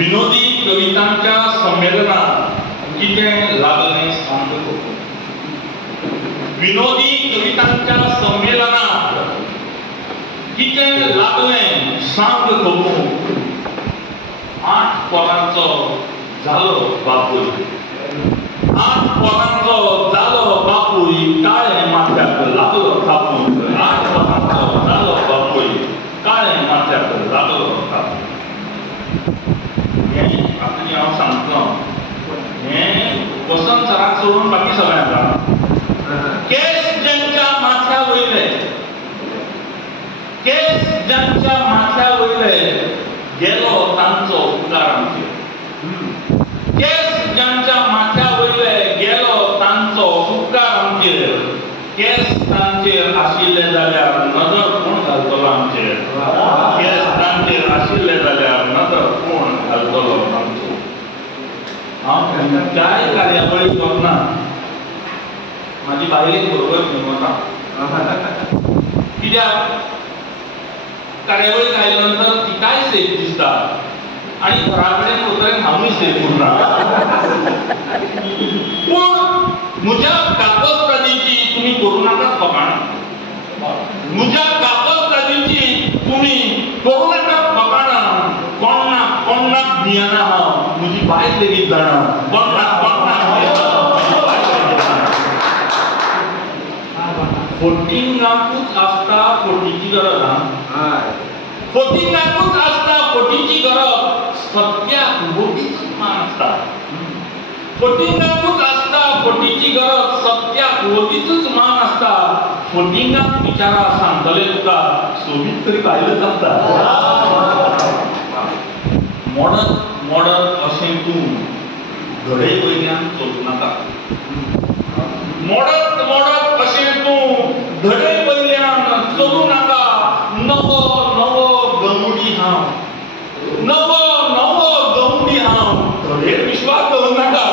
विनोदी कवितांच्या संमेलनात कितें लागलें सांगतो. विनोदी कवितांच्या संमेलनात कितें लागलें सांगतो. 8 पोरांचो जालो बापूय. 8 पोरांचो जालो बापूय काळें माथ्याक लागलो थापून. 8 पोरांचो जालो बापूय काळें माथ्याक लागलो थापून. आता हांव सांगतलो हें वसंत सराक सोडून बाकी सगळ्यांक केस ज्यांच्या माथ्या वयले, केस ज्यांच्या माथ्या वयले गेलो तांचो उपकार आमचेर. केस ज्यांच्या माथ्या वयले गेलो तांचो उपकार आमचेर. केस तांचेर आशिल्ले जाल्यार नदर कोण घालतलो आमचेर. केस तांचेर आशिल्ले जाल्यार नदर कोण घालतलो आमचो. हांव खंयच्याय कार्यावळीक वचना, म्हाजी बायलेक बरोबर घेवन वता. कित्याक कार्यावळीक आयले नंतर तिकाय सेफ दिसता आनी घरा कडेन वतरेन हांवूय सेफ उरना. पूण म्हज्या कागदकाजीची तुमी करूं नाकात फकाणां. म्हज्या कागदकाजीची तुमी करूं नाकात फकाणां. कोणाक भियेना हांव, म्हजी बायल लेगीत जाणा. कोणाक फोटिंगाकूच आसता फोटीची गरज. फोटिंगाकूच आसता फोटीची गरज. सत्याक वगीच मान आसता. फोटिंगाकूच आसता फोटीची गरज. सत्याक वगीचूच मान आसता. फोटिंगाक विचारा सांगतले तुका सोबीत तरी बायलच आसता. मोडत मोडत अशें तूं घडे वयल्यान चलूं नाका. मोडत मोडत अशें तूं घडे वयल्यान चलूं नाका. नवो नवो गवंडी हांव, नवो नवो गवंडी हांव. घडयेर विश्वास दवरूं नाका.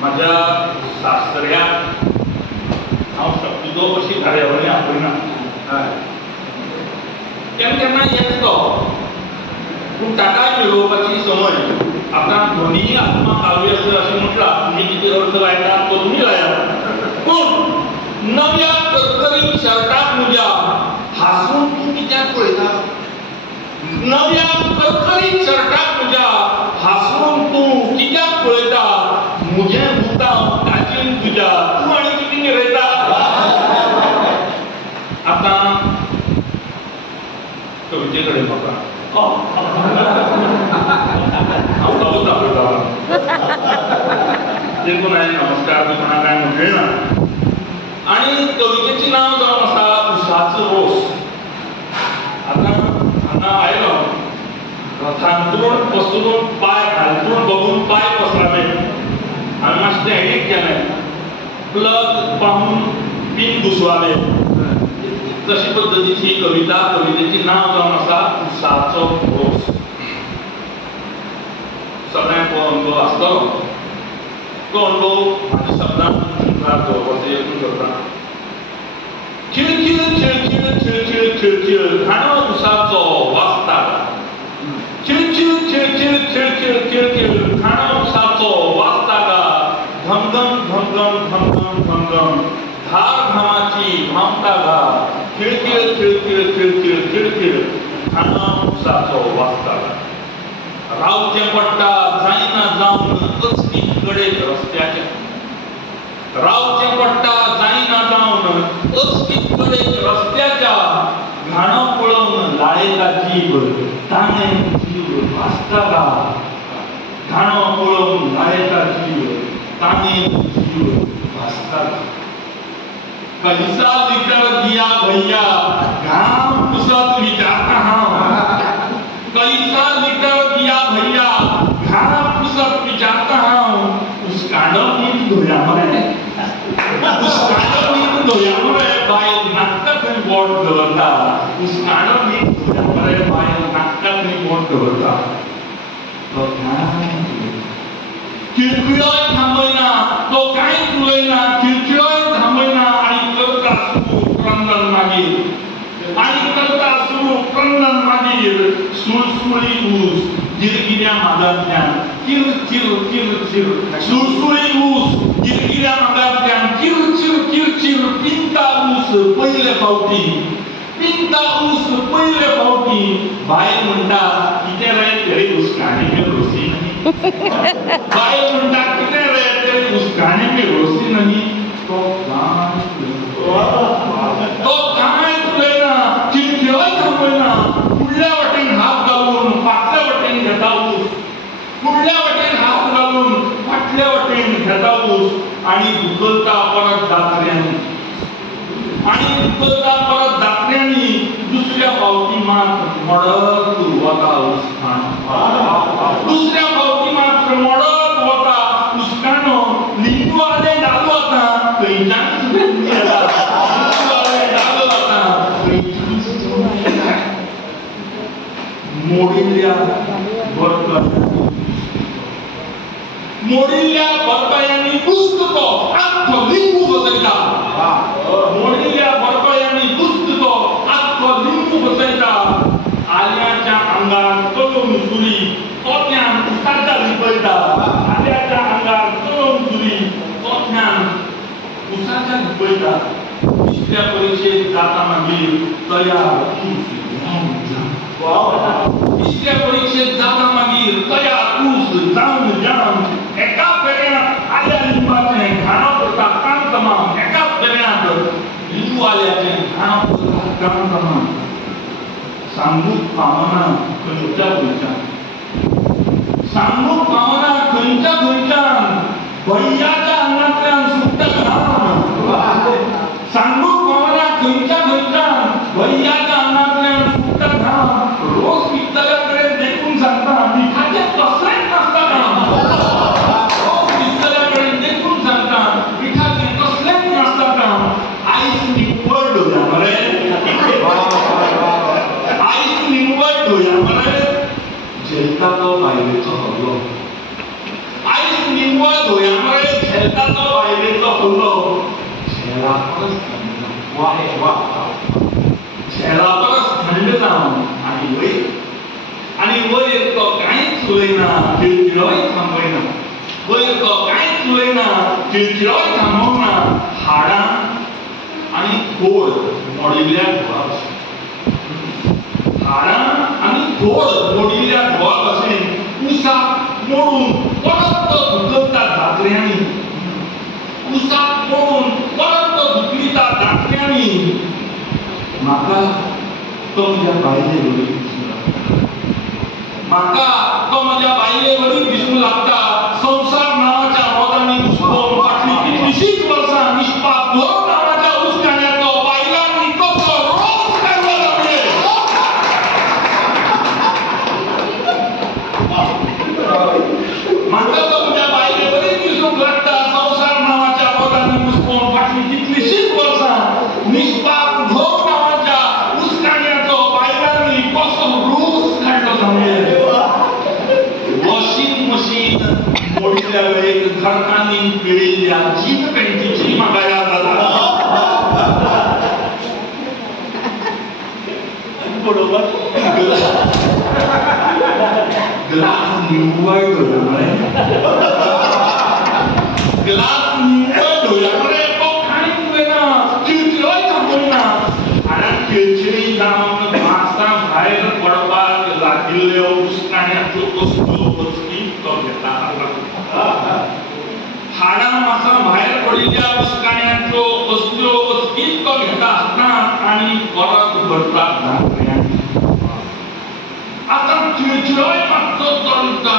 म्हाज्या सासऱ्याक हांव शक्तितो अशी कार्यावळी आपयना. केन्ना केन्ना येता तो, पूण ताकाय मेळोवपाची संवय. आतां ध्वनी आत्मा काव्य अशें म्हटलां, तुमी कितें अर्थ लायतात तो तुमी लायात. पूण नव्या करकरीत शर्टाक म्हज्या हांसून तूं कित्याक पळयता. नव्या करकरीत शर्टाक म्हज्या हांसून तूं कित्याक पळयता. म्हजें भुतां काजीन तुज्या तूं आनी कितें न्हिरयता. आतां कविते कडेन म्हाका हांव कविता पळयतां. देखून हांवें नमस्कार बी कोणाक कांय म्हटलें ना. आनी कवितेचें नांव जावन आसा उसाचो रोस. आतां हांगा आयलो थांतरून पसरून पांय हालतून बघून पांय पसरावे. हांवें मातशें एडीट केलें. प्लग पाहून पिन घुसवावे. तशी पद्दतीची कविता. कवितेचें नांव जावन आसा उसाचो रोस. सगळ्यांक हो अनुभव आसतलो. तो अनुभव म्हाज्या शब्दांत दवरपाचो यत्न करता. खिळखिळ खिळखिळ खिळखिळ खिळखिळ घाणो उसाचो वाजता. खिळखिळ खिळखिळ खिळखिळ खिळखिळ घाणो उसाचो वाजता गा. घमघम घमघम घमघम घमघम धार घामाची व्हांवता गा. खिळखिळ खिळखिळ खिळखिळ खिळखिळ घाणो उसाचो वाजता गा. रावचें पडटा जायना जावन अचकीत कडेक रस्त्याच्या. रावचें पडटा जायना जावन अचकीत कडेक रस्त्याच्या. घाणो पळोवन लाळेता जीव ताणे जीव भासता गा. घाणो पळोवन लाळेता जीव ताणे जीव भासता गा. कैसा लिटर दिया भैया घाम पुसत विचारता हांव. कैसा लिटर दिया भैया घाम पुसत विचारता हांव. उस्काडो नीट धोया मरे. उस्काडो नीट धोया मरे. बायल नाका थंय बोट दवरता. उस्काडो नीट धोया मरे. बायल नाका थंय बोट दवरता. खिळखिळोय थांबयना तो कांयच उलयना. खिळखिळोय थांबयना आनी करता सुरू क्रंदन मागीर म्हणून मागीर सुळसुळी ऊस गिरगिऱ्या मागांतल्यान चिर चिर चिर चिर सुळसुळी ऊस गिरगिऱ्या मागांतल्यान चिर चिर चिर चिर पिंता ऊस पयले फावटी पिंता ऊस पयले फावटी बायल म्हणटा कितें रे तेरे उसकाने में रोसी नहीं बायल म्हणटा कितें रे तेरे उसकाने में रोसी नहीं तो काय तुलेना चिंचोय थांबयना फुडल्या वाटेन हात घालून फाटल्या वाटेन घेता ऊस फुडल्या वाटेन हात घालून फाटल्या वाटेन घेता ऊस आणि दुखलता परत दात्र्यांनी दुसऱ्या फावटी मात मोडत वता उसकाण दुसऱ्या फावटी मात्र मोडत वता उसकाणो लिंबूवाले डालो आता खंयच्यान मोडिल्ल्या बरपायांनी पुस्तको आख्खो लिंबू बसयता मोडिल्ल्या बरपायांनी पुस्तको आख्खो लिंबू बसयता आल्याच्या आंगार तळून सुरी तोत्यान उसाच्या लिपयता आल्याच्या आंगार तळून सुरी तोत्यान उसाच्या लिपयता तिसऱ्या परीक्षेत जाता मागीर तयार तिसऱ्या परीक्षेत जाता मागीर तयार ऊस जावन जावन एका फेऱ्यात आल्या लिंबाचें घाणो करता काम तमाम एका फेऱ्यात लिंबू आल्याचें घाणो करता काम तमाम सांगूक पावना खंयच्या खंयच्यान सांगूक पावना खंयच्या खंयच्यान भैयाच्या आंगांतल्यान सुट्टा घाम सांगूक पावना खंयच्या खंयच्यान भैयाच्या आंगांतल्यान सुट्टा घाम रोज पित्तल्या कडेन देखून सांगता मिठाचें कसलेंच नासता काम रोज पित्तल्या कडेन देखून सांगता मिठाचें कसलेंच नासता काम आयज निव्वळ धोया मरे आयज निव्वळ धोया मरे झेलता तो बायलेचो हल्लो आयज निव्वळ धोया मरे झेलता तो बायलेचो हल्लो झेला परस झेला परस थंड जावन आणि वयर तो कांयच उलयना चिळचिळोय थांबयना वयर तो कांयच उलयना चिळचिळोय थांबवना हाडां आनी खोड मोडिल्ल्या घोवा भशेन हाडां आनी खोड मोडिल्ल्या घोवा भशेन उसाक मोडून परत तो धुकलता दात्र्यांनी उसाक मोडून परत तो धुकलिता दात्र्यांनी म्हाका तो म्हज्या बायले वडील म्हाका तो म्हज्या बायले वडील दिसूंक लागता संवसार नांवाच्या मोगांनी घुसपून फाटलीं कितलींशींच वर्सां निश्पाप भोव नांवाच्या उसकाण्याचो बायलांनी कसो रोस काडलो जावंये म्हाका तो म्हज्या बायले वडील दिसूंक लागता संवसार नांवाच्या मोगांनी घुसपून फाटलीं कितलींशींच वर्सां निश्पाप भोव नांवाच्या उसकाण्याचो बायलांनी कसो रोस काडलो जावंये वॉशिंग मशीन मोडिल्ल्या वेळेक घरकान्नी पिळिल्ल्या जीन पॅन्टीची म्हाका याद जाता बरोबर ग्लास निव्वळ धुया मरे ग्लास निव्वळ धुया मरे तो कांयच उलयना चिळचिळोय थांबयना आनी चिळचिळी जावन मात्सां भायर पडपाक लागिल्ल्यो उसकाण्याच्यो वस्तू वचपीत तो घेता हाडां मात्सां भायर पडिल्ल्या उसकाण्याच्यो वस्तू वचपीत तो घेता हातांत आनी परत भरता दात्र्यांनी आतां चिळचिळोय मातसो चलता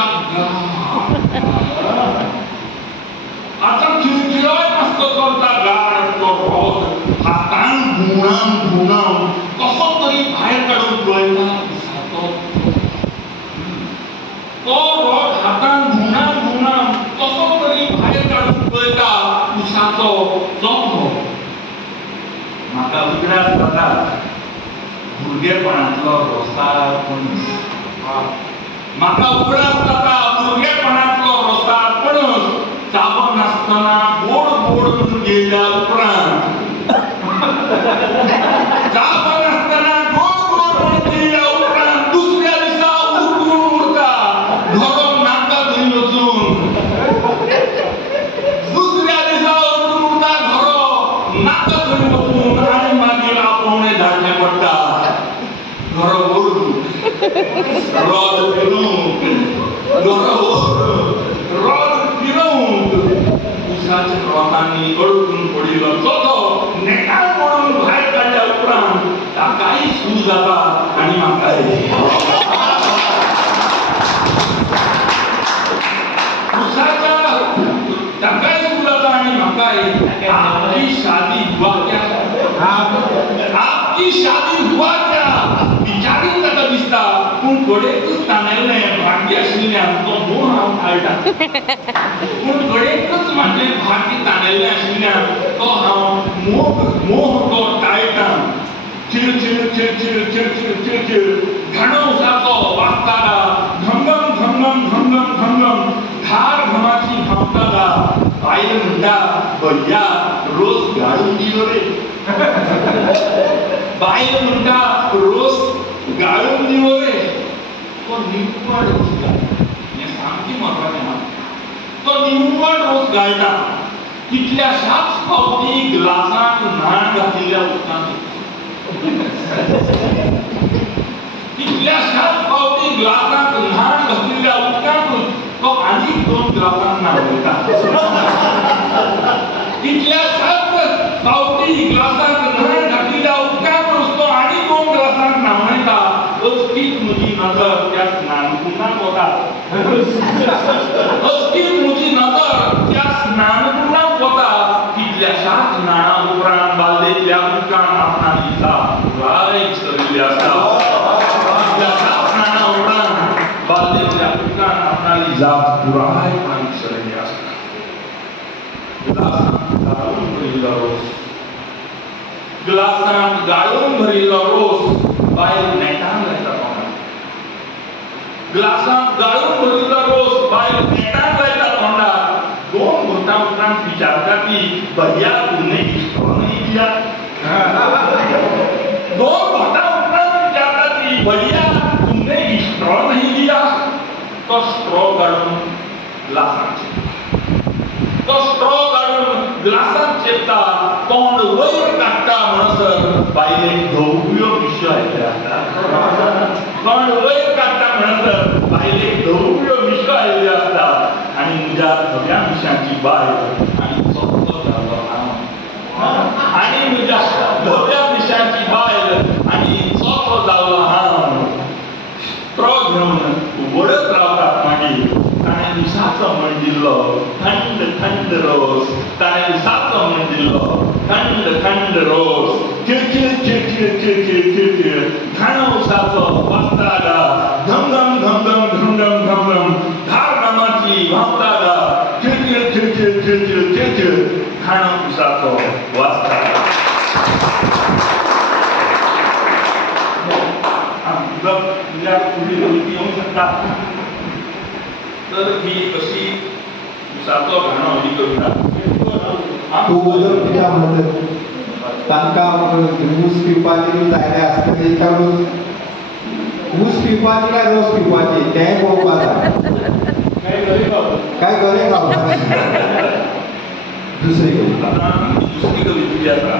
आतां चिळचिळोय मातसो चलता गाड तो रोग हातान घुंवडावन कसो तरी भायर काडून पळयता तो रोग हातान घुंवडावन कसो तरी भायर काडून पळयता उसाचो चोखो म्हाका उगडास जाता भुरगेपणांतलो रोसाळ पणस म्हाका उगडास जाता भुरगेपणांतलो रोसाळ पणस चाबो नासतना गोड गोड म्हणून गेल्या उपरांत चाबो नासतना गोड गोड म्हणून गेल्या रॉड फिरवून रॉड फिरवून उसाच्या रोपांनी अडकून पडिल्लो चोथो नेटाळ पडून भायर काडल्या उपरांत ताकाय सूज जाता आनी म्हाकाय उसाच्या ताकाय सूज जाता आनी म्हाकाय आपली शादी हुआ क्या आपकी शादी हुआ क्या विचारून ताका दिसता पूण कडेकच ताणेल्लें भाग्य आशिल्ल्यान तो मोह हांव काडटा पूण कडेकच म्हाजें भाग्य ताणेल्लें आशिल्ल्यान तो हांव मोह तो टाळटा चिर चिर चिर चिर चिर चिर चिर चिर घाणो उसाचो वाजताना घमघम घमघम घमघम घमघम धार घमाची भावताना बायल म्हणटा भैया रोज गाळून दिलो रे बायल म्हणटा रोज गाळून दिलो रे तो निव्वळ रोज गाळटा हें सामकें महत्वाचें हा तो निव्वळ रोज गाळटा कितल्याशाच फावटी ग्लासांत न्हाण घातिल्ल्या उदकांत कितल्याशाच फावटी ग्लासांत न्हाण घातिल्ल्या उदकांत तो आनीक 2 ग्लासांत न्हावयता कितल्याशाच फावटी ग्लासांत न्हाण घातिल्ल्या उदकांत तो आनीक 2 ग्लासांत न्हावयता अचकीत म्हजी नजर त्या स्नानकुंडांत वता अचकीत म्हजी नजर त्या स्नानकुंडांत वता कितल्याशाच न्हाणा उपरांत बालदेंतल्या उदकांत आपणाली जाप पुराय सरयल्ली आसता कितल्याशाच न्हाणा उपरांत बालदेंतल्या उदकांत आपणाली जाप पुराय सरयल्ली आसता ग्लासांत गाळून भरिल्लो रोस बायल नेटान लायता तोंडाक ग्लासांत गाळून भरिल्लो रोस बायल नेटान लायता तोंडाक 2 घोटां उपरांत विचारता ती भैया तूने स्ट्रॉ नहीं दिया 2 घोटां उपरांत विचारता ती भैया तूने स्ट्रॉ नहीं दिया तो स्ट्रॉ काडून ग्लासांत तो स्ट्रॉ काडून ग्लासांत चेपता तोंड वयर काडटा म्हणसर बायलेक धवळ्यो मिश्यो आयल्यो आसता तोंड वयर काडटा म्हणसर बायलेक धवळ्यो मिश्यो आयल्यो आसता आनी म्हज्या धव्या मिश्यांची बायल आनी चोचो जालो हांव आनी म्हज्या धव्या मिश्यांची बायल आनी चोचो जालो हांव स्ट्रॉ घेवन वडत रावतात मागीर ताणें उसाचो म्हण दिल्लो थंड थंड रोस ताणें उसाचो म्हण दिल्लो थंड थंड रोस चिर चिर चिर चिर चिर चिर चिर चिर घाणो उसाचो वाजतागा घमघम घमघम घमघम घमघम धार घमाची व्हांवतागा चिर चिर चिर चिर चिर चिर चिर चिर घाणो उसाचो वाजतागा तुझ्या फुडली गोष्टी येवंक शकता तर ही कशी उसाचो घाणो ही कविता तूं जर कित्याक म्हणत तांकां ऊस पिवपाची जायते आसतली काय ऊस पिवपाची काय रोस पिवपाची तें पळोवपाक जाय काय गरे खावपाची दुसरी कविता दुसरी कविता जी आसा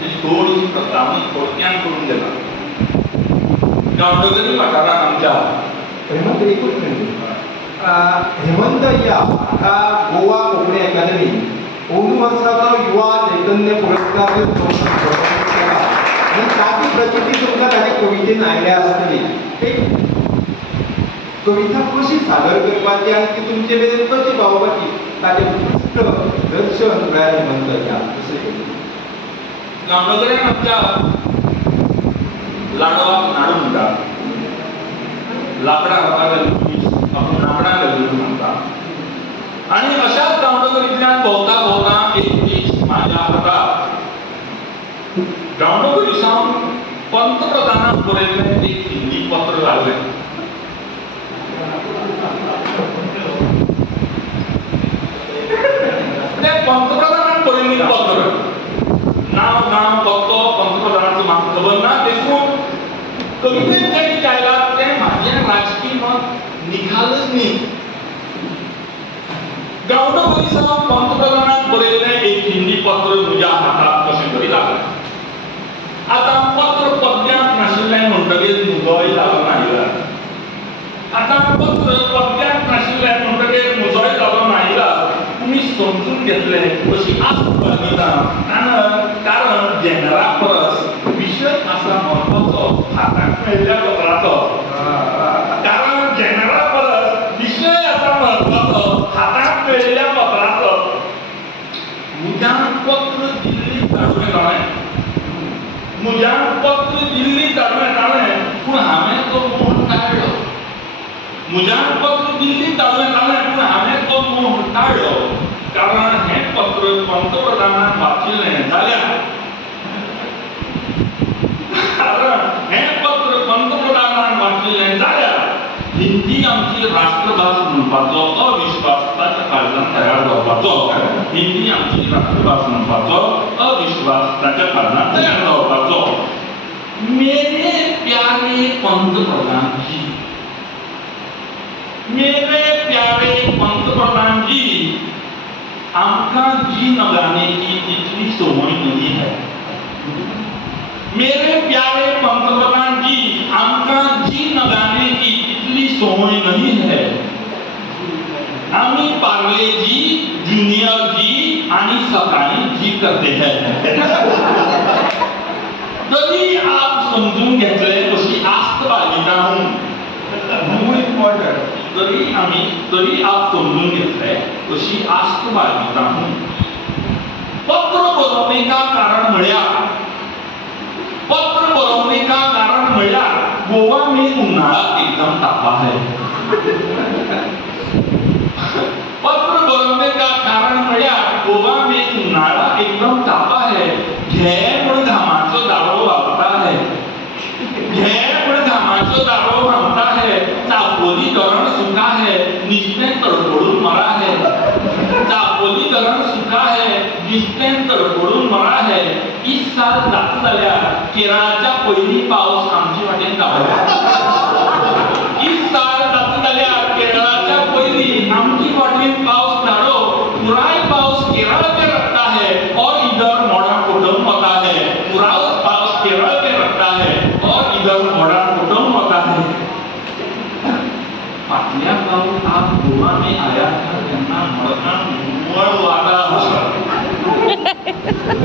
तेजी थोडीशी प्रस्तावना थोडक्यान करून दिला गांवडोंगरी वाठारांत आमच्या हेमंत एकूच मिनीट हेमंत या हाका गोवा कोंकणी अकादमी अंदू वर्साचो युवा चैतन्य पुरस्कार केला आनी ताची प्रचिती तुमकां ताचे कवितेन आयल्या आसतली एक कविता कशी सादर करपाची आनी ती तुमचे मेरेन कशी पावोवपाची ताचें उत्कृष्ट दर्शन म्हळ्यार हेमंत या गांवडोंगऱ्यान आमच्या लाडवाक नाडू म्हणटात लाकडां हाताक घालून आपूण लाकडां घालून म्हणटा आनी अशाच गांवडोंगरींतल्यान भोंवता भोंवता एक दीस म्हाज्या हाताक गांवडोंगरी सावन पंतप्रधानाक बरयल्लें एक हिंदी पत्र लागलें तें पंतप्रधानाक बरयल्लें पत्र नांव पत्तो पंतप्रधानाचो म्हाका खबर ना देखून कवितेन जें कितें आयलां तें म्हाजें राजकीय मत निखालस न्ही गांवडोंगरी सावन पंतप्रधानाक बरयल्लें एक हिंदी पत्र म्हज्या हाताक कशें तरी लागलें आतां पत्र पद्यांत नाशिल्लें म्हणटकीर न्हिदोय लागून आयला पत्र पत्त्याक नाशिल्लें म्हणटकीर म्हजोय जालो नायला तुमी समजून घेतले अशी आस्त बाळगिता कारण जेनरा परस विशय आसा महत्वाचो हाताक मेळिल्ल्या पत्राचो कारण जेनरा परस विशय आसा महत्वाचो हाताक मेळिल्ल्या पत्राचो म्हज्यान पत्र दिल्लीक धाडूं येतालें म्हज्यान पत्र दिल्लीक धाडूं येतालें पूण हांवें तो मोह टाळ्ळो म्हज्यान पत्र दिल्लीक धाडूं येतालें पूण हांवें तो मोह टाळ्ळो कारण हें पत्र पंतप्रधानान वाचिल्लें जाल्यार हिंदी आमची राष्ट्रभास म्हणपाचो अविश्वास ताच्या काळजांत तयार जावपाचो हिंदी आमची राष्ट्रभास म्हणपाचो अविश्वास ताच्या काळजांत तयार जावपाचो मेरे प्यारे पंतप्रधान जी मेरे प्यारे पंतप्रधान जी आमका जी लगाने की इतनी सवय नहीं है मेरे प्यारे पंतप्रधान जी आमका जी लगाने की इतनी सवय नहीं है आम्ही पार्ले जी जूनियर जी आणि सकाळी जी करते हैं तरी आप समजून घेतले अशी आस्त बाळगिता तरी आप समजून घेतले अशी आस्त बाळगिता पत्र बरोवणे का कारण म्हळ्यार पत्र बरोवणे का कारण म्हळ्यार गोवा में उन्हाळा एकदम तापा है पत्र बरोवणे का कारण म्हळ्यार गोवा में उन्हाळा एकदम तापा है घे म्हण घामाचो दारो व्हांवता है घे म्हण घामाचो दारो व्हांवता है चापोली धरण सुका है निस्तें तडफडून मरा है चापोली धरण सुका है निस्तें तडफडून मरा है इस साल जाता जाल्यार केरळाच्या पयली पावस आमची वाटेन गावला इस साल जाता जाल्यार केरळाच्या पयली आमची वाटेन पावस धाडो पुराय पावस केरळ में रखता है और इधर मोड़ा कुटुंब होता है पुराय पावस केरळ में रखता है और इधर मोड़ा कुटुंब होता है फाटल्या पावस आप गोवा में आया था त्यांना मडगांव निव्वळ वाटा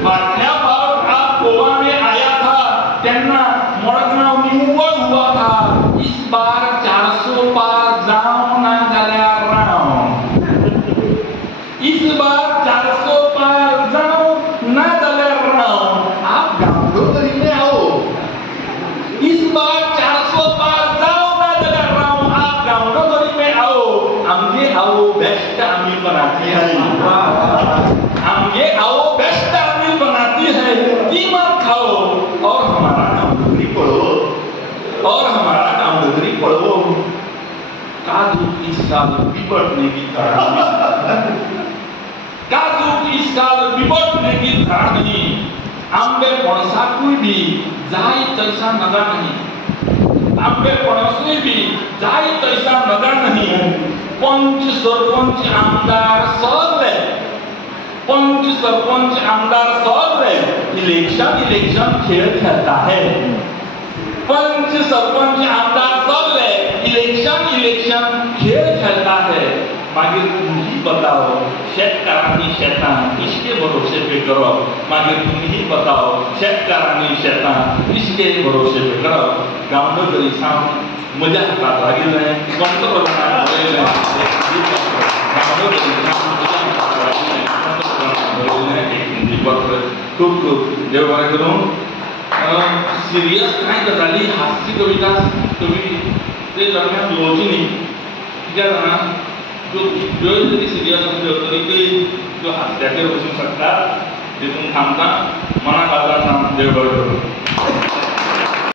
फाटल्या पावस आप गोवा में आया था त्यांना मडगांव निव्वळ हुआ था इस बार 400 पार जाओ ना जाल्यार राव इस बार 400 पार जाओ ना जाल्यार राव आप गांवडोंगरी में आओ इस बार 400 पार जाओ ना जाल्यार राव आप गांवडोंगरी में आओ आमगे आओ बेस्ट आम्ही बनाती है आमगे आओ बेस्ट आम्ही बनाती है कीमत खाओ और हमारा गांवडोंगरी पढ़ो और हमारा गांवडोंगरी पढ़ो काजू इस साल बिपटने की काजू इस साल बिपटने की धार नहीं आंबे पणसाकूय भी जाय तैसा नगा नहीं आंबे पणसूय भी जाय तैसा नगा नहीं पंच सरपंच आमदार सरले पंच सरपंच आमदार सरले इलेक्शन खेल खेलता है पंच सरपंच आमदार सरले इलेक्शन खेल खेलता है मागिर तुम्ही बताओ शेतकारांनी शेतां किसके भरोसे पे करो मागिर तुम्ही बताओ शेतकारांनी शेतां किसके भरोसे पे करो गांवडोंगरी सावन म्हज्या हातात लागिल्लें पंतप्रधानान बरयलें गांवडोंगरी सावन म्हज्या हातात लागिल्लें पंतप्रधानान बरयलें एक हिंदी पत्र खूब खूब देव बरें करूं सिरियस कांय गजाली हास्य कविता ते दरम्यान उलोवची न्ही कित्याक जाणा ज्यो जरी सिरियस आसल्यो तरीकय त्यो हास्याचेर वचूंक शकतात देखून थांबता मनाक आदार देव बरें करूं